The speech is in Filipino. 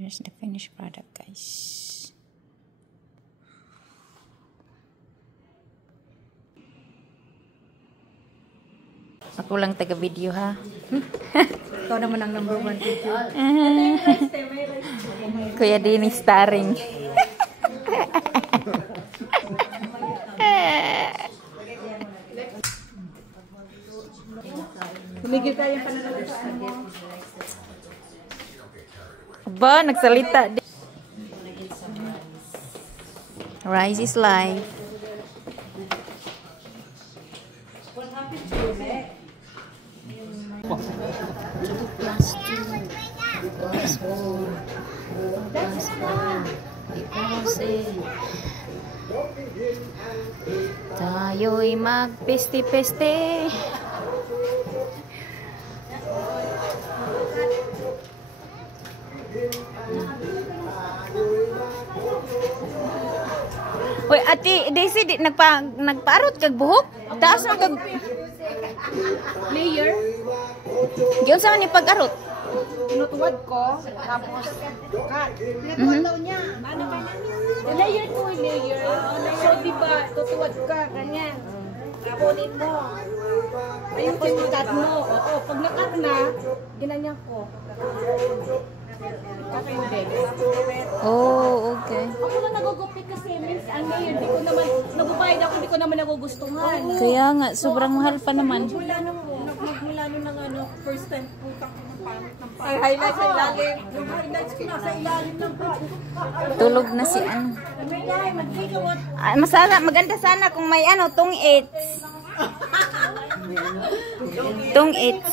Here's the finished product, guys. Ako lang taga-video, ha? Ikaw naman ang number 1 video. Kuya Dini starring. Tumigil tayo yung pananalig. Ba, nagsalita din. Rice is life. Tayo'y magpeste-peste. Uy, ati, Daisy, nagpaarot kag buhok? Taas ang kag... Layer. Giyon sa man ni pag-arot? Tinutuwad ko, tapos cut. Tinutuwad daw niya. Ano ba niya? Layer ko, layer. So, diba, tutuwad ka, ganyan. Kunin mo. Ayun, cut mo. Oo, pag na-cut na, ginanyan ko. Kakayun. Oh, okay. Ako lang nagugupit kasi means ang layer, di ko naman, nagubayad ako, di ko naman nagugustuhan. Kaya nga, sobrang mahal pa naman. Magmula nung ano, first time putang ko ng pangit ng pangit. Ay, highlights sa ilalim. Yung highlights ko nasa ilalim ng pangit. Tulog na si ano. Masala, maganda sana kung may ano, tong its. Tong its.